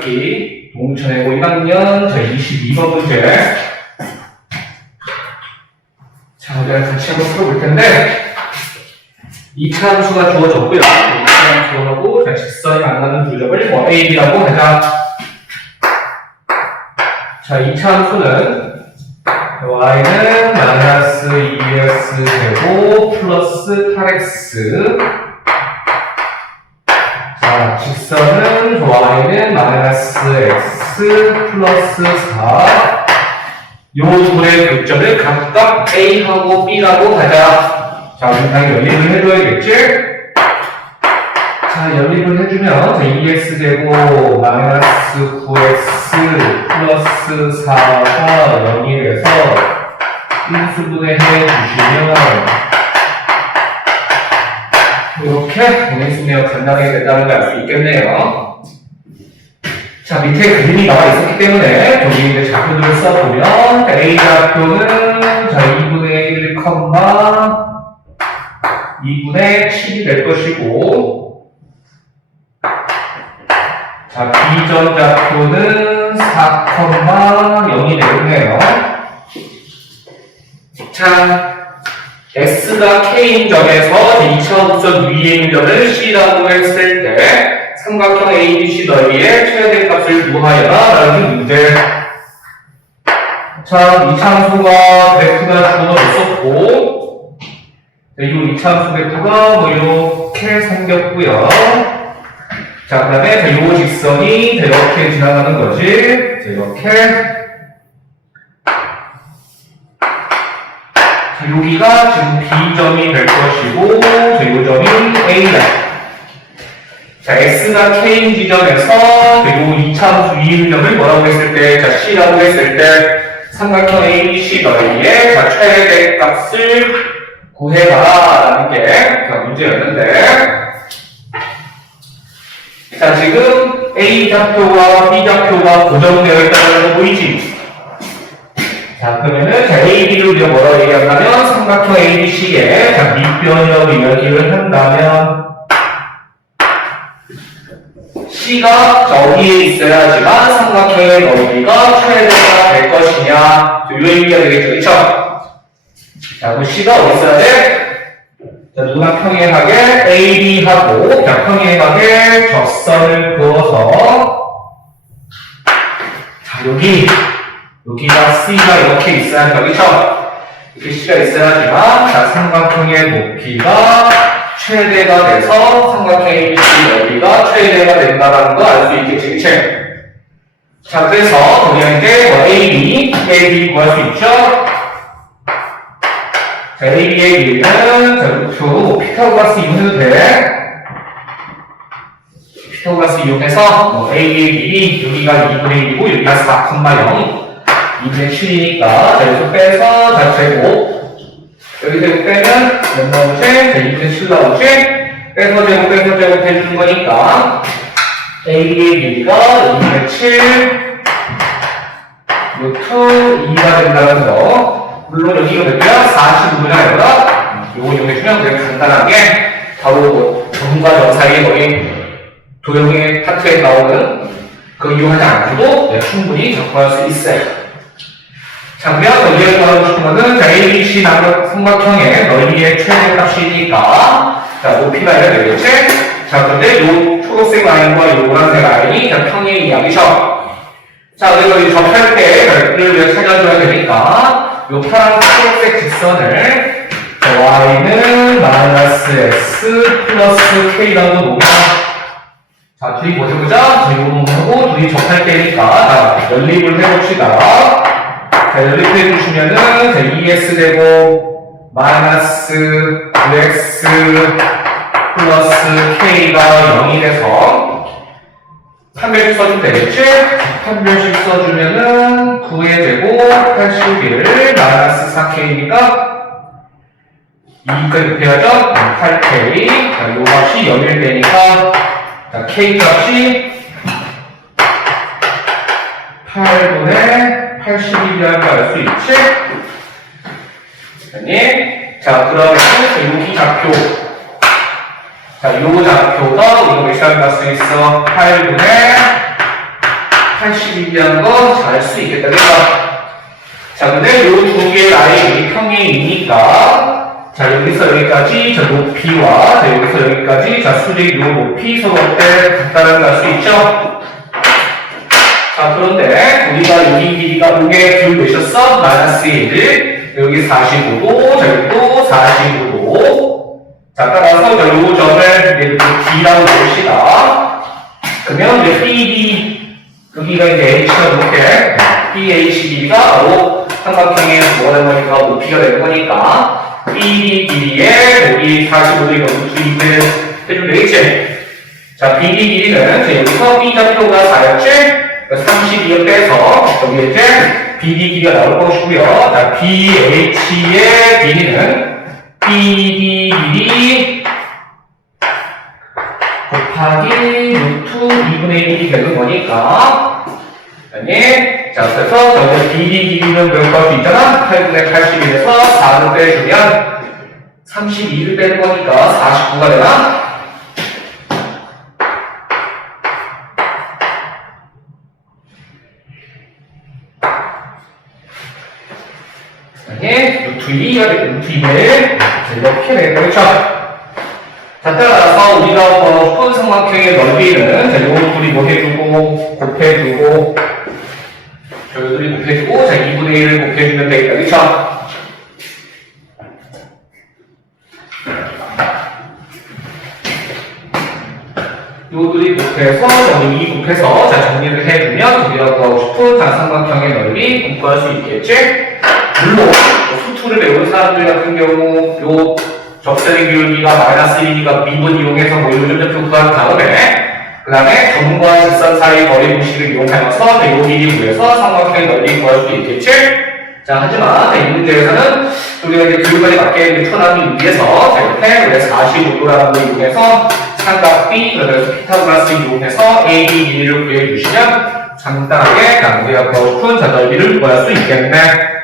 읽기 동천외고 1학년 자 22번 문제. 자 우리가 같이 한번 풀어볼 텐데 이차 함수가 주어졌고요. 이차 함수하고 자 직선이 만나는 두 점을 뭐 A, B라고 하자. 자 2차 함수는 y는 마이너스 2x 제곱 플러스 8x 자, 직선은 y는 마이너스 x 플러스 4. 요 둘의 교점을 각각 a하고 b라고 하자. 자, 우리 당연히 연립을 해줘야겠지? 자, 연립을 해주면, 자, 2x 제곱 마이너스 9x 플러스 4가 0이 돼서 인수분해 해주시면, 이렇게 공인수명 간단하게 된다는 걸 알 수 있겠네요. 자, 밑에 그림이 나와 있었기 때문에 여기 이제 좌표들을 써보면 A 좌표는 자 2분의 1, 2분의 7이 될 것이고 자 B점 좌표는 4, 0이 되겠네요. 자 S가 K인 점에서 2차 우선 위에 있는 점을 C라고 했을 때 삼각형 ABC 너비의 최대 값을 구하여라 라는 문제. 자, 2차 함수가 그래프가 주어졌었고 네, 이 2차 함수 그래프가 뭐 이렇게 생겼고요. 자, 그 다음에 이 직선이 이렇게 지나가는 거지. 자, 이렇게 자, 여기가 지금 B점이 될 것이고, 자, 이 점이 A다. 자, S가 K인 지점에서, 그리고 2차 함수 이음점을 뭐라고 했을 때, 자, C라고 했을 때, 삼각형 ABC 너희의 자, 최대 값을 구해봐라. 라는 게, 자, 문제였는데, 자, 지금 A 좌표와 B 좌표가 고정되어 있다는 거 보이지? 자, 그러면은, 자, AB를 뭐라고 얘기한다면, 삼각형 ABC에, 자, 밑변이라고 이야기를 한다면, C가 저기에 있어야지만 삼각형의 넓이가 최대가 될 것이냐. 자, 요 얘기가 되겠죠. 그쵸? 자, 그럼 C가 어디 있어야 돼? 자, 누구랑 평행하게 AB하고, 자, 평행하게 적선을 그어서, 자, 여기, 여기가 C가 이렇게 있어야 한다. 그쵸? 이렇게 C가 있어야지만, 자, 삼각형의 높이가 최대가 돼서 삼각형 ABC 넓이가 최대가 된다라는 거 알 수 있겠지. 그치? 자, 그래서 우리한테 뭐 AB, AB 구할 수 있죠? 자, AB의 길이는, 자, 피타고라스 이용해도 돼. 피타고라스 이용해서, 뭐, AB의 길이, 여기가 2분의 1이고, 여기가 4,0. 2분의 7이니까, 자, 여기서 빼서, 자, 제곱. 여기 제곱 빼면, 몇 나오지? 자, 2분의 7 나오지? 빼서 제곱, 빼서 제곱 해주는 거니까, AB의 길이가 2분의 7, 루트 2가 된다는 거. 물론 여기가 몇 개야? 45분이 아니라, 요거 이용해주면 그냥 간단하게, 바로 뭐, 정과 정 사이에 거의 도형의 파트에 나오는 그 이용하지 않고도 네, 충분히 접근할 수 있어요. 자, 그러면 여기에 구하고 싶은 거는 자, ABC 나무 삼각형의 넓이의 최대값이니까 자, 높이가 이래 되겠지? 자, 근데 요 초록색 라인과 요 노란색 라인이 자, 평행 이야기죠. 자, 그리고 이 접할 때 위해 찾아줘야 되니까 요 파란 초록색 직선을 자, y는 마이너스 x 플러스 k라고 놓으면 자, 둘이 뭐죠, 그죠? 자, 요거 하고 둘이 접할 때니까 자, 연립을 해봅시다. 자, 연립해 주시면은 자, 2x 제곱 마이너스 9x 플러스 k가 0이 돼서 판별식 써주면 되겠지? 판별식 써주면은 9의 제곱 81 마이너스 4k니까 2까지 곱해야죠? 8k 자, 요 값이 0일 되니까 자, k 값이 8분의 81이라는 걸알수 있지? 아니? 자, 그러면 여기 좌표. 자, 요 좌표가 우리가 몇 시간 갈수 있어? 8분의 80이라는 거잘할수 있겠다. 그죠? 자, 근데 요 두 개의 라인이 평행이니까 자, 여기서 여기까지 자, 높이와 자, 여기서 여기까지 자, 수직 요 높이 서로 어때? 같다는 걸 알 수 있죠? 자, 그런데 우리가 여기 길이가 요게 둘 몇이었어? 마이너스 1. 여기 45도, 자, 여기도 45도. 자, 따라서 자, 요 점을 이제 D라고 봅시다. 그러면 이제 BD, 여기가 이제 H가 이렇게, BHD가 바로 삼각형의 뭐가 되는 거니까 높이가 되는 거니까, BD 길이에 여기 45도 이거 루트인을 해주면 되겠지? 자, BD 길이는 여기서 B 좌표가 4였지? 32을 빼서 여기 이제 BD 길이가 나올 것이고요. 자, BH의 길이는 BD 길이 곱하기 루트 2분의 1이 되는 거니까 아니 자 그래서 저기 BD 길이는 몇수 있잖아 8분의 81에서 4를 빼주면 32를 빼는 거니까 49가 되나? 아니 루트 2가 되 루트 2를 이렇게 거죠 자, 따라서 우리가 어, 푼 삼각형의 넓이는 자, 요 둘이 뭐 해주고 곱해주고 저 둘이 곱해주고 자 2분의 1을 곱해주면 되겠다, 그쵸? 요 둘이 곱해서 여기 2 곱해서 자 정리를 해주면 우리가 구하고 싶은 단삼각형의 넓이 공부할 수 있겠지? 물론 뭐 수투를 배운 사람들 같은 경우 요 접선의 기울기가 마이너스 1이니까 미분 이용해서 뭐 요점표 구한 다음에 그 다음에 점과 직선 사이 거리 공식을 이용하여서 요 길이 구해서 삼각형의 넓이 구할 수 있겠지? 자 하지만 이 문제에서는 우리가 이제 교육관에 맞게 편하기 위해서 자, 이렇게 우리가 45도라는 걸 이용해서 삼각 B 그래서 피타고라스 이용해서 A, B 길이를 구해 주시면 간단하게 우리가 구하고 싶은 자 넓이를 구할 수 있겠네.